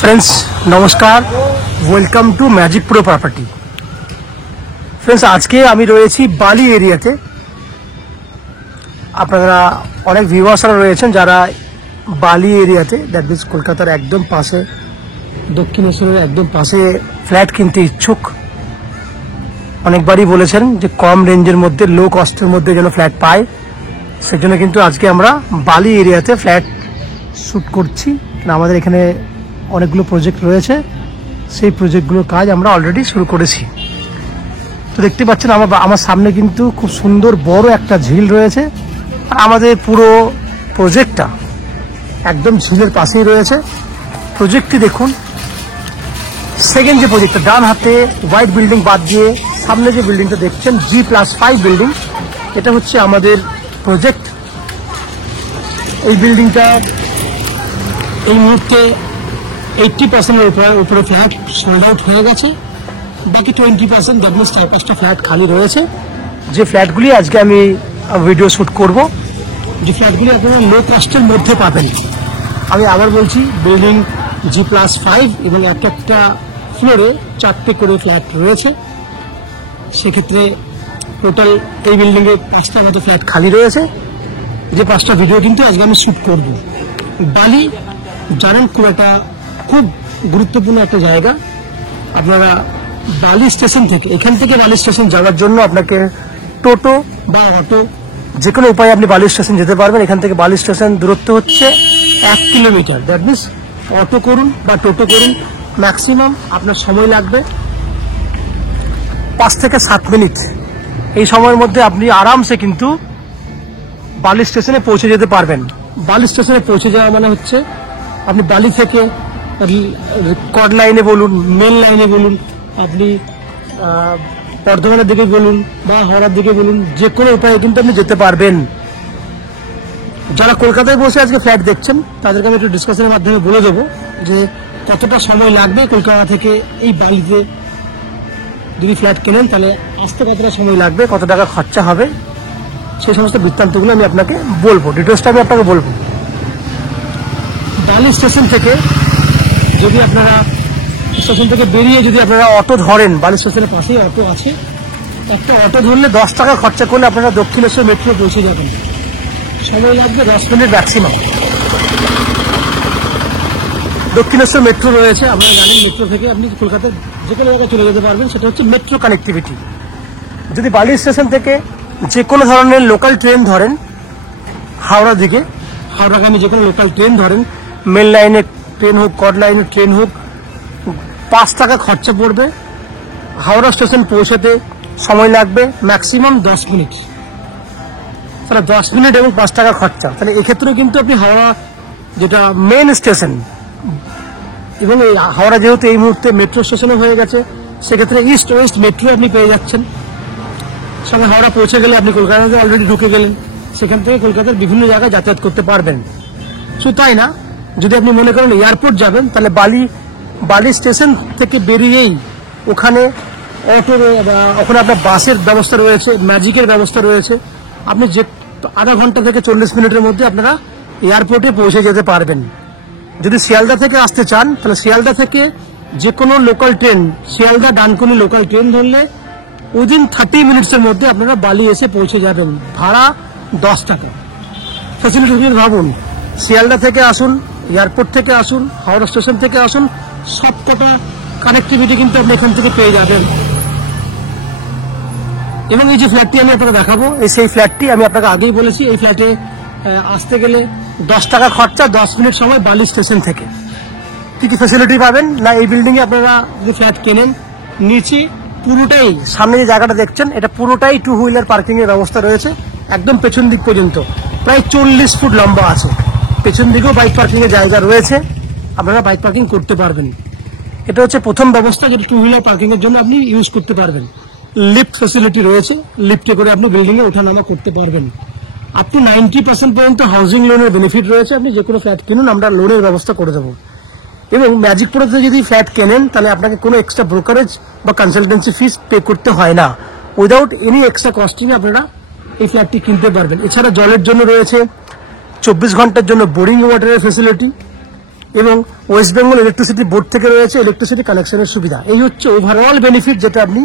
Friends नमस्कार welcome to magic pro property. Friends आज के आमी रयेछि बाली एरियाते। आपनारा अनेक ভিউয়ার্সরা রয়েছেন যারা বালি এরিয়াতে দ্যাট মিন্স কলকাতার একদম পাশে দক্ষিণেশ্বরের একদম পাশে ফ্ল্যাট কিনতে ইচ্ছুক। অনেকবারই বলেছেন যে কম রেঞ্জের মধ্যে লো কস্টের মধ্যে যেন ফ্ল্যাট পায়, সেজন্য কিন্তু আজকে আমরা বালি এরিয়াতে ফ্ল্যাট শুট করছি। আমাদের এখানে অনেকগুলো প্রজেক্ট রয়েছে, সেই প্রজেক্টগুলোর কাজ আমরা অলরেডি শুরু করেছি। তো দেখতে পাচ্ছেন আমার সামনে কিন্তু খুব সুন্দর বড় একটা ঝিল রয়েছে। আর আমাদের পুরো প্রজেক্টটা একদম ঝিলের পাশেই রয়েছে। প্রজেক্টটি দেখুন, সেকেন্ড যে প্রজেক্টটা ডান হাতে হোয়াইট বিল্ডিং বাদ দিয়ে সামনে যে বিল্ডিংটা দেখছেন G+5 বিল্ডিং, এটা হচ্ছে আমাদের প্রজেক্ট। এই বিল্ডিংটা এই মুহূর্তে 80% উপরে ফ্ল্যাট সোল্ড আউট হয়ে গেছে, বাকি 20% দ্যাট মিনস 4-5টা ফ্ল্যাট খালি রয়েছে। যে ফ্ল্যাটগুলি আজকে আমি ভিডিও শ্যুট করব, যে ফ্ল্যাটগুলি আপনারা লো কস্টের মধ্যে পাবেন। আমি আবার বলছি, বিল্ডিং G+5 এবং একটা ফ্লোরে 4টে করে ফ্ল্যাট রয়েছে। সেক্ষেত্রে টোটাল এই বিল্ডিংয়ে 5টা মতো ফ্ল্যাট খালি রয়েছে। যে 5টা ভিডিও কিন্তু আজকে আমি শ্যুট করব। বালি জানেন খুব গুরুত্বপূর্ণ একটা জায়গা। আপনারা বালি স্টেশন থেকে এখান থেকে বালি স্টেশন যাওয়ার জন্য আপনাকে টোটো বা অটো যে কোনো উপায়ে আপনি বালি স্টেশন যেতে পারবেন। এখান থেকে বালি স্টেশন দূরত্ব হচ্ছে 1 কিলোমিটার। দ্যাট মিনস অটো করুন বা টোটো করুন, ম্যাক্সিমাম আপনার সময় লাগবে 5 থেকে 7 মিনিট। এই সময়ের মধ্যে আপনি আরামসে কিন্তু বালি স্টেশনে পৌঁছে যেতে পারবেন। বালি স্টেশনে পৌঁছে যাওয়া মানে হচ্ছে আপনি বালি থেকে কড লাইনে বলুন, মেন লাইনে বলুন, আপনি বর্ধমানের দিকে বলুন বা হাওড়ার দিকে বলুন, যে কোনো উপায়ে কিন্তু আপনি যেতে পারবেন। যারা কলকাতায় বসে আজকে ফ্ল্যাট দেখছেন তাদেরকে আমি একটু ডিসকাশনের মাধ্যমে বলে দেবো যে কতটা সময় লাগবে কলকাতা থেকে এই বালিতে যদি ফ্ল্যাট কেনেন, তাহলে আসতে কতটা সময় লাগবে, কত টাকা খরচা হবে, সেই সমস্ত বৃত্তান্তগুলো আমি আপনাকে বলবো, ডিটেলসটা আমি আপনাকে বলবো। বালি স্টেশন থেকে যদি আপনারা স্টেশন থেকে বেরিয়ে যদি আপনারা অটো ধরেন, বালি স্টেশনের পাশেই অটো আছে, একটা অটো ধরলে 10 টাকা খরচা করলে আপনারা দক্ষিণেশ্বর মেট্রো পৌঁছে যাবেন। সময় লাগবে 10 মিনিট ম্যাক্সিমাম। দক্ষিণেশ্বর মেট্রো রয়েছে, আপনারা জানেন। মেট্রো থেকে আপনি কলকাতার যে কোনো জায়গায় চলে যেতে পারবেন, সেটা হচ্ছে মেট্রো কানেক্টিভিটি। যদি বালি স্টেশন থেকে যে কোনো ধরনের লোকাল ট্রেন ধরেন হাওড়া দিকে, হাওড়াগামী যে কোনো লোকাল ট্রেন ধরেন, মেল লাইনের ট্রেন হোক, কড লাইনের ট্রেন হোক, 5 টাকা খরচা পড়বে। হাওড়া স্টেশন পৌঁছাতে সময় লাগবে ম্যাক্সিমাম 10 মিনিট। তাহলে 10 মিনিট এবং 5 টাকা খরচা, তাহলে এক্ষেত্রে কিন্তু আপনি হাওড়া যেটা মেন স্টেশন, এবং এই হাওড়া যেহেতু এই মুহূর্তে মেট্রো স্টেশনও হয়ে গেছে, সেক্ষেত্রে ইস্ট ওয়েস্ট মেট্রো আপনি পেয়ে যাচ্ছেন। সঙ্গে হাওড়া পৌঁছে গেলে আপনি কলকাতাতে অলরেডি ঢুকে গেলেন, সেখান থেকে কলকাতার বিভিন্ন জায়গায় যাতায়াত করতে পারবেন। শুধু তাই না, যদি আপনি মনে করেন এয়ারপোর্ট যাবেন, তাহলে বালি স্টেশন থেকে বেরিয়েই ওখানে অটো, ওখানে আপনার বাসের ব্যবস্থা রয়েছে, ম্যাজিকের ব্যবস্থা রয়েছে। আপনি যে আধা ঘন্টা থেকে 40 মিনিটের মধ্যে আপনারা এয়ারপোর্টে পৌঁছে যেতে পারবেন। যদি শিয়ালদা থেকে আসতে চান, তাহলে শিয়ালদা থেকে যে কোনো local train, Sealdah Dankuni local train ধরলে উইদিন 30 মিনিটসের মধ্যে আপনারা বালি এসে পৌঁছে যাবেন। ভাড়া 10 টাকা। ফ্যাসিলিটি ভাবুন, শিয়ালদা থেকে আসুন, এয়ারপোর্ট থেকে আসুন, হাওড়া স্টেশন থেকে আসুন, সবকটা কানেক্টিভিটি কিন্তু আপনি এখান থেকে পেয়ে যাবেন। এবং এই যে ফ্ল্যাটটি আমি আপনাকে দেখাবো, সেই ফ্ল্যাটটি আমি আপনাকে আগেই বলেছি, এই ফ্ল্যাটে আসতে গেলে 10 টাকা খরচা, 10 মিনিট সময় বালি স্টেশন থেকে। কি কি ফ্যাসিলিটি পাবেন না, এই বিল্ডিংয়ে আপনারা যদি ফ্ল্যাট কেনেন, নিচে পুরোটাই, সামনে যে জায়গাটা দেখছেন এটা পুরোটাই 2 হুইলার পার্কিং এর ব্যবস্থা রয়েছে, একদম পেছন দিক পর্যন্ত প্রায় 40 ফুট লম্বা আছে। পেছন দিকেও বাইক পার্কিং এর জায়গা রয়েছে, আপনারা বাইক পার্কিং করতে পারবেন। এটা হচ্ছে প্রথম ব্যবস্থা, যেটা 2 হুইলার পার্কিং এর জন্য আপনি ইউজ করতে পারবেন। লিফট ফ্যাসিলিটি রয়েছে, লিফটে করে আপনি বিল্ডিং এ ওঠানামা করতে পারবেন। আপ টু 90% পর্যন্ত হাউজিং লোনের বেনিফিট রয়েছে। আপনি যে কোনো ফ্ল্যাট কিনুন, আমরা লোনের ব্যবস্থা করে দেবো। এবং ম্যাজিক প্রোতে যদি ফ্ল্যাট কেনেন, তাহলে আপনাকে কোনো এক্সট্রা ব্রোকারেজ বা কনসালটেন্সি ফিস পে করতে হয় না। উইদাউট এনি এক্সট্রা কস্টিং আপনারা এই ফ্ল্যাটটি কিনতে পারবেন। এছাড়া জলের জন্য রয়েছে 24 ঘন্টার জন্য বোরিং ওয়াটারের ফ্যাসিলিটি, এবং ওয়েস্ট বেঙ্গল ইলেকট্রিসিটি বোর্ড থেকে রয়েছে ইলেকট্রিসিটি কানেকশনের সুবিধা। এই হচ্ছে ওভারঅল বেনিফিট যেটা আপনি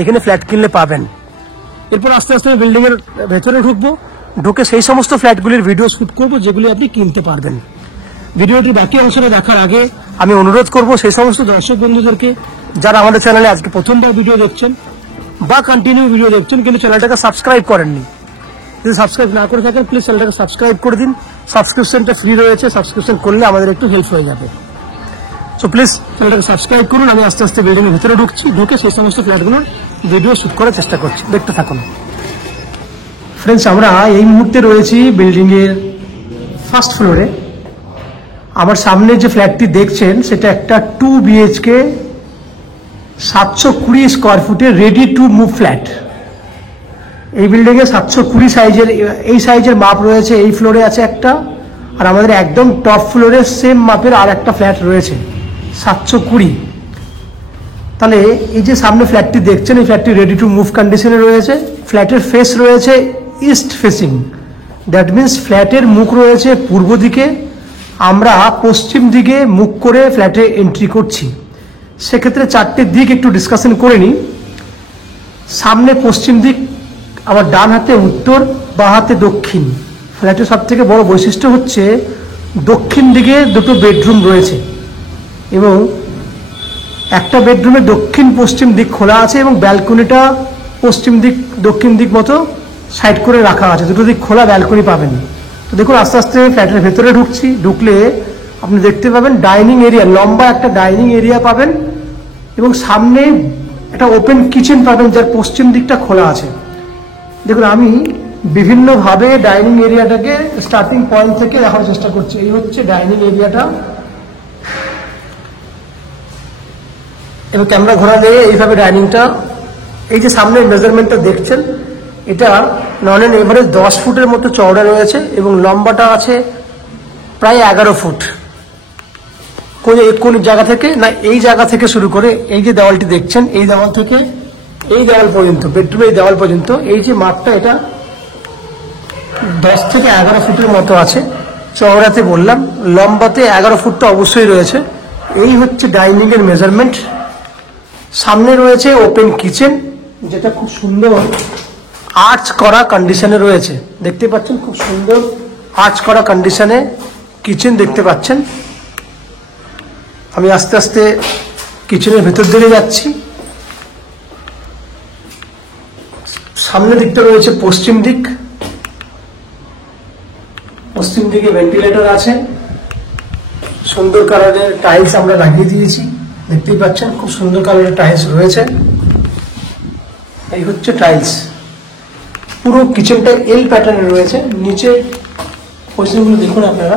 এখানে ফ্ল্যাট কিনলে পাবেন। এরপর আস্তে আস্তে বিল্ডিং এর ভেতরে ঢুকবো, ঢুকে সেই সমস্ত ফ্ল্যাটগুলির ভিডিও শুট করবো যেগুলি আপনি কিনতে পারবেন। ভিডিওটি বাকি অংশটা দেখার আগে আমি অনুরোধ করব সেই সমস্ত দর্শক বন্ধুদেরকে যারা আমাদের চ্যানেলে আজকে প্রথমবার ভিডিও দেখছেন বা কন্টিনিউ ভিডিও দেখছেন কিন্তু চ্যানেলটাকে সাবস্ক্রাইব করেননি, যদি সাবস্ক্রাইব না করে থাকেন প্লিজ চ্যানেলটাকে সাবস্ক্রাইব করে দিন। সাবস্ক্রিপশনটা ফ্রি রয়েছে, সাবস্ক্রিপশন করলে আমাদের একটু হেল্প হয়ে যাবে। সো প্লিজ চ্যানেলটাকে সাবস্ক্রাইব করুন। আমি আস্তে আস্তে বিল্ডিং এর ভিতরে ঢুকছি, ঢুকে সেই সমস্ত ফ্ল্যাটগুলোর ভিডিও শুট করার চেষ্টা করছি, দেখতে থাকুন। ফ্রেন্ডস, আমরা এই মুহূর্তে রয়েছি বিল্ডিং এর ফার্স্ট ফ্লোরে। আমার সামনে যে ফ্ল্যাটটি দেখছেন সেটা একটা 2 BHK 720 স্কোয়ার ফুটের রেডি টু মুভ ফ্ল্যাট। এই বিল্ডিং এ 720 সাইজের, এই সাইজের মাপ রয়েছে। এই ফ্লোরে আছে একটা, আর আমাদের একদম টপ ফ্লোরে সেম মাপের আর একটা ফ্ল্যাট রয়েছে 720। তাহলে এই যে সামনে ফ্ল্যাটটি দেখছেন, এই ফ্ল্যাটটি রেডি টু মুভ কন্ডিশনে রয়েছে। ফ্ল্যাটের ফেস রয়েছে ইস্ট ফেসিং, দ্যাট মিনস ফ্ল্যাটের মুখ রয়েছে পূর্ব দিকে, আমরা পশ্চিম দিকে মুখ করে ফ্ল্যাটে এন্ট্রি করছি। সেক্ষেত্রে চারটে দিক একটু ডিসকাশন করে নিই। সামনে পশ্চিম দিক, আমার ডান হাতে উত্তর, বাঁ হাতে দক্ষিণ। ফ্ল্যাটের সব থেকে বড় বৈশিষ্ট্য হচ্ছে দক্ষিণ দিকে দুটো বেডরুম রয়েছে এবং একটা বেডরুমে দক্ষিণ পশ্চিম দিক খোলা আছে এবং ব্যালকনিটা পশ্চিম দিক দক্ষিণ দিক মতো সাইড করে রাখা আছে, দুটো দিক খোলা ব্যালকনি পাবেন। তো দেখুন আস্তে আস্তে ফ্ল্যাটের ভেতরে ঢুকছি, ঢুকলে আপনি দেখতে পাবেন ডাইনিং এরিয়া, লম্বা একটা ডাইনিং এরিয়া পাবেন এবং সামনে একটা ওপেন কিচেন পাবেন যার পশ্চিম দিকটা খোলা আছে। দেখুন আমি বিভিন্নভাবে ডাইনিং এরিয়াটাকে স্টার্টিং পয়েন্ট থেকে দেখার চেষ্টা করছি। এই হচ্ছে ডাইনিং এরিয়াটা, এবং ক্যামেরা ঘোরালে এইভাবে ডাইনিংটা, এই যে সামনের মেজারমেন্টটা দেখছেন এটা নন অ্যান্ড এভারেজ 10 ফুটের মতো চওড়া রয়েছে এবং লম্বাটা আছে প্রায় 11 ফুট। কোন জায়গা থেকে না, এই জায়গা থেকে শুরু করে এই যে দেওয়ালটি দেখছেন, এই দেওয়াল থেকে এই দেওয়াল পর্যন্ত, বেডরুমের এই দেওয়াল পর্যন্ত এই যে মাপটা, এটা 10 থেকে 11 ফুটের মতো আছে। চওড়াতে বললাম, লম্বাতে 11 ফুট তো অবশ্যই রয়েছে। এই হচ্ছে ডাইনিং এর মেজারমেন্ট। সামনে রয়েছে ওপেন কিচেন, যেটা খুব সুন্দর আর্চ করা কন্ডিশনে রয়েছে। দেখতে পাচ্ছেন খুব সুন্দর আর্চ করা কন্ডিশনে কিচেন দেখতে পাচ্ছেন। আমি আস্তে আস্তে কিচেনের ভেতর দিকে যাচ্ছি। সামনের দিকটা রয়েছে পশ্চিম দিক, পশ্চিম দিকে ভেন্টিলেটর আছে, সুন্দর কালারের টাইলস আমরা লাগিয়ে দিয়েছি, দেখতেই পাচ্ছেন খুব সুন্দর কালারের টাইলস রয়েছে। এই হচ্ছে টাইলস, পুরো কিচেনটা এল প্যাটার্নে রয়েছে। নিচে পজিশনগুলো দেখুন আপনারা,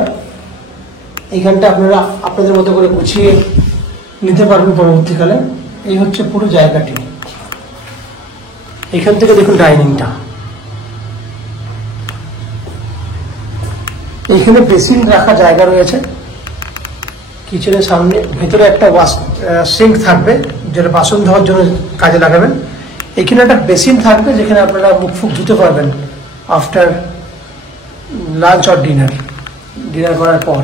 এইখানটা আপনারা আপনাদের মতো করে গুছিয়ে নিতে পারবেন পরবর্তীকালে। এই হচ্ছে পুরো জায়গাটি। এখান থেকে দেখুন ডাইনিংটা, এইখানে বেসিন রাখা জায়গা রয়েছে কিচেনের সামনে। ভেতরে একটা সিঙ্ক থাকবে যেটা বাসন ধোয়ার জন্য কাজে লাগাবেন। এখানে একটা বেসিন থাকবে যেখানে আপনারা মুখ ফুক ধুতে পারবেন আফটার লাঞ্চ অর ডিনার করার পর।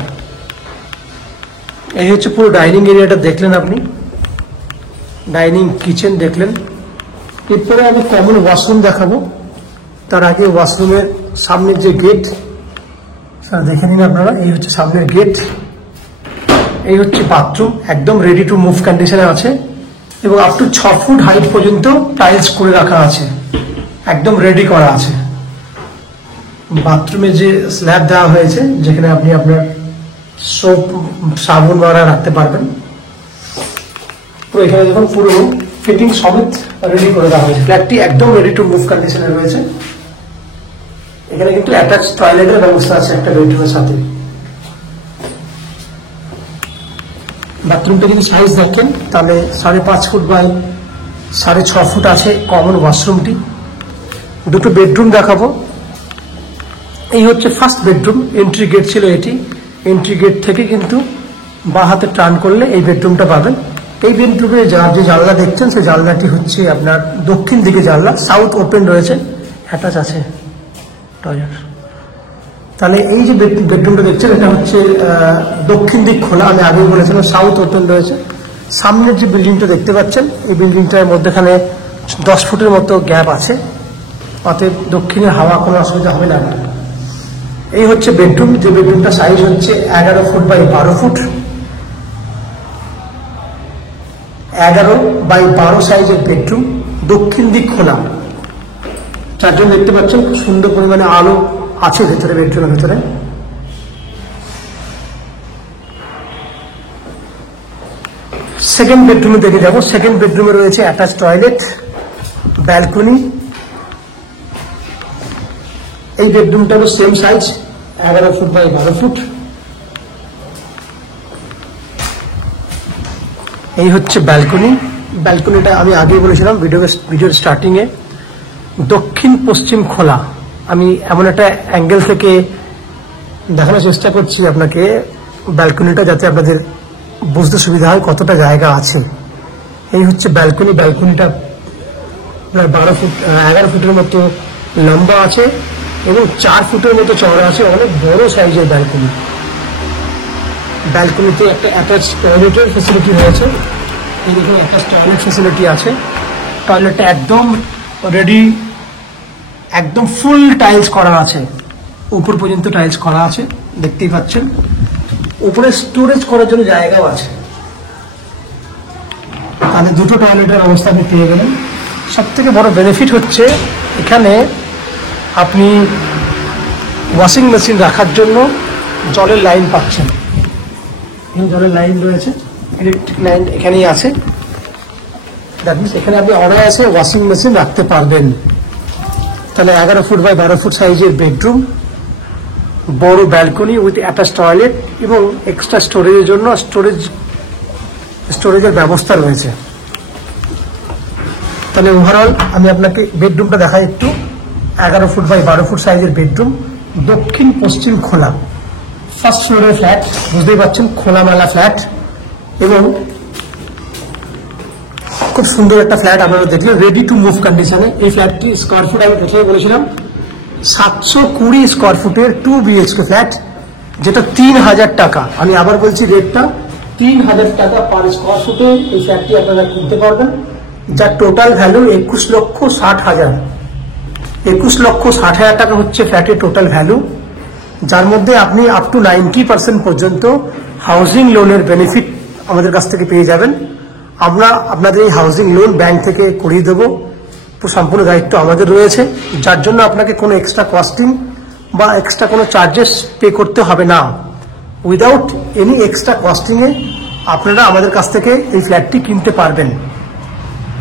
এই হচ্ছে পুরো ডাইনিং এরিয়াটা দেখলেন আপনি, ডাইনিং কিচেন দেখলেন। এরপরে আমি কমন ওয়াশরুম দেখাবো। তার আগে ওয়াশরুমের সামনের যে গেট দেখে নিন আপনারা। এই হচ্ছে সামনের গেট, এই হচ্ছে বাথরুম, একদম রেডি টু মুভ কন্ডিশনে আছে এবং আপ টু 6 ফুট হাইট পর্যন্ত টাইলস করে রাখা আছে, একদম রেডি করা আছে। বাথরুমে যে স্ল্যাব দেওয়া হয়েছে যেখানে আপনি আপনার সোপ সাবুন বাড়া রাখতে পারবেন। পুরো এখানে দেখুন পুরো ফিটিং সমেত রেডি করে দেওয়া হয়েছে। ফ্ল্যাটটি একদম রেডি টু মুভ কন্ডিশনে রয়েছে। এখানে কিন্তু অ্যাটাচ টয়লেটের ব্যবস্থা আছে একটা বেডরুমের সাথে। বাথরুমটা যদি সাইজ দেখেন তাহলে 5.5 ফুট বাই 6.5 ফুট আছে কমন ওয়াশরুমটি। দুটো বেডরুম দেখাবো। এই হচ্ছে ফার্স্ট বেডরুম, এন্ট্রি গেট ছিল এটি। এন্ট্রি গেট থেকে কিন্তু বাঁ হাতে টার্ন করলে এই বেডরুমটা পাবেন। এই বেডরুমে যে জানলা দেখছেন সেই জানলাটি হচ্ছে আপনার দক্ষিণ দিকে জানলা, সাউথ ওপেন রয়েছে, অ্যাটাচ আছে টয়লেট। তাহলে এই যে বেডরুমটা দেখছেন এটা হচ্ছে দক্ষিণ দিক খোলা, আমি আগেই বলেছিলাম সাউথ ওপেন রয়েছে। সামনের যে বিল্ডিংটা দেখতে পাচ্ছেন এই বিল্ডিংটার মধ্যেখানে 10 ফুটের মতো গ্যাপ আছে, অতএব দক্ষিণের হাওয়া কোনো অসুবিধা হবে না। এই হচ্ছে বেডরুম, যে বেডরুমটা সাইজ হচ্ছে 11 ফুট বাই 12 ফুট, 11 বাই 12 সাইজের বেডরুম, দক্ষিণ দিক খোলা। চারজন দেখতে পাচ্ছেন, খুব সুন্দর পরিমাণে আলো আছে ভেতরে, বেডরুমের ভেতরে। সেকেন্ড বেডরুমে দেখে যাব। সেকেন্ড বেডরুমে রয়েছে অ্যাটাচ টয়লেট, ব্যালকনি। এই বেডরুমটারও same size 11 foot by 12 foot. এই হচ্ছে ব্যালকনি। ব্যালকনিটা আমি আগেই বলেছিলাম ভিডিওর স্টার্টিং এ, দক্ষিণ পশ্চিম খোলা। আমি এমন একটা অ্যাঙ্গেল থেকে দেখানোর চেষ্টা করছি আপনাকে ব্যালকনিটা, যাতে আপনাদের বুঝতে সুবিধা হয় কতটা জায়গা আছে। এই হচ্ছে ব্যালকনি। ব্যালকনিটা প্রায় 11 ফুটের মতো লম্বা আছে এবং 4 ফুটের মতো চওড়া আছে, অনেক বড় সাইজের ব্যালকনি। ব্যালকনিতে একটা অ্যাটাচ টয়লেটের ফেসিলিটি রয়েছে। এই দেখুন অ্যাটাচ টয়লেট ফেসিলিটি আছে। টয়লেটটা একদম রেডি, একদম ফুল টাইলস করা আছে, উপর পর্যন্ত টাইলস করা আছে, দেখতেই পাচ্ছেন। উপরে স্টোরেজ করার জন্য জায়গাও আছে। তাহলে দুটো টয়লেটের ব্যবস্থা আপনি পেয়ে গেলেন। সব থেকে বড় বেনিফিট হচ্ছে এখানে আপনি ওয়াশিং মেশিন রাখার জন্য জলের লাইন পাচ্ছেন। এখানে জলের লাইন রয়েছে, ইলেকট্রিক লাইন এখানেই আছে। দ্যাট মিনস এখানে আপনি অনায়াসে ওয়াশিং মেশিন রাখতে পারবেন। তাহলে 11 ফুট বাই 12 ফুট সাইজের বেডরুম, বড় ব্যালকনি উইথ অ্যাটাচ টয়লেট এবং এক্সট্রা স্টোরেজের জন্য স্টোরেজের ব্যবস্থা রয়েছে। তাহলে ওভারঅল আমি আপনাকে বেডরুমটা দেখাই একটু। 11 ফুট বাই 12 ফুট সাইজের বেডরুম, দক্ষিণ পশ্চিম খোলা, ফার্স্ট ফ্লোরের ফ্ল্যাট, বুঝতেই পারছেন খোলামেলা ফ্ল্যাট এবং খুব সুন্দর একটা ফ্ল্যাট আপনারা দেখলেন, রেডি টু মুভ কন্ডিশনে। এই ফ্ল্যাটটি স্কোয়ার ফুট আমি প্রথমে বলেছিলাম 720 স্কোয়ার ফুটের 2 BHK ফ্ল্যাট, যেটা 3000 টাকা। আমি আবার বলছি রেটটা 3000 টাকা পার স্কোয়ার ফুটে এই ফ্ল্যাটটি আপনারা কিনতে পারবেন, যার টোটাল ভ্যালু 21,60,000। 21,60,000 টাকা হচ্ছে ফ্ল্যাটের টোটাল ভ্যালু, যার মধ্যে আপনি আপ টু 90% পর্যন্ত হাউজিং লোনের বেনিফিট আমাদের কাছ থেকে পেয়ে যাবেন। আমরা আপনাদের এই হাউজিং লোন ব্যাংক থেকে করিয়ে দেবো, সম্পূর্ণ দায়িত্ব আমাদের রয়েছে, যার জন্য আপনাকে কোনো এক্সট্রা কস্টিং বা এক্সট্রা কোনো চার্জেস পে করতে হবে না। উইদাউট এনি এক্সট্রা কস্টিংয়ে আপনারা আমাদের কাছ থেকে এই ফ্ল্যাটটি কিনতে পারবেন।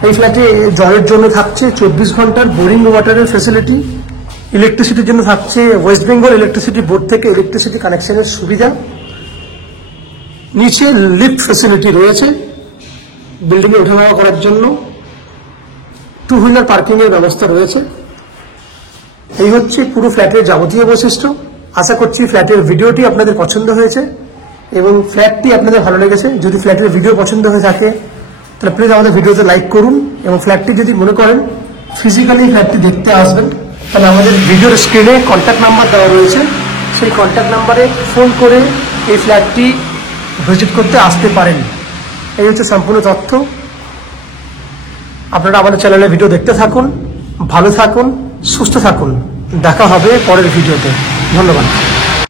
এই ফ্ল্যাটে জলের জন্য থাকছে 24 ঘন্টার বোরিং ওয়াটারের ফেসিলিটি, ইলেকট্রিসিটির জন্য থাকছে ওয়েস্ট বেঙ্গল ইলেকট্রিসিটি বোর্ড থেকে ইলেকট্রিসিটি কানেকশনের সুবিধা, নিচে লিফট ফেসিলিটি রয়েছে বিল্ডিংয়ে ওঠা নামা করার জন্য, 2 হুইলার পার্কিং এর ব্যবস্থা রয়েছে। এই হচ্ছে পুরো ফ্ল্যাটের যাবতীয় বৈশিষ্ট্য। আশা করছি ফ্ল্যাটের ভিডিওটি আপনাদের পছন্দ হয়েছে এবং ফ্ল্যাটটি আপনাদের ভালো লেগেছে। যদি ফ্ল্যাটের ভিডিও পছন্দ হয়ে থাকে তাহলে প্লিজ আমাদের ভিডিওতে লাইক করুন এবং ফ্ল্যাটটি যদি মনে করেন ফিজিক্যালি ফ্ল্যাটটি দেখতে আসবেন, তাহলে আমাদের ভিডিওর স্ক্রিনে কন্ট্যাক্ট নাম্বার দেওয়া রয়েছে, সেই কন্ট্যাক্ট নাম্বারে ফোন করে এই ফ্ল্যাটটি ভিজিট করতে আসতে পারেন। এই হচ্ছে সম্পূর্ণ তথ্য। আপনারা আমাদের চ্যানেলে ভিডিও দেখতে থাকুন, ভালো থাকুন, সুস্থ থাকুন। দেখা হবে পরের ভিডিওতে। ধন্যবাদ।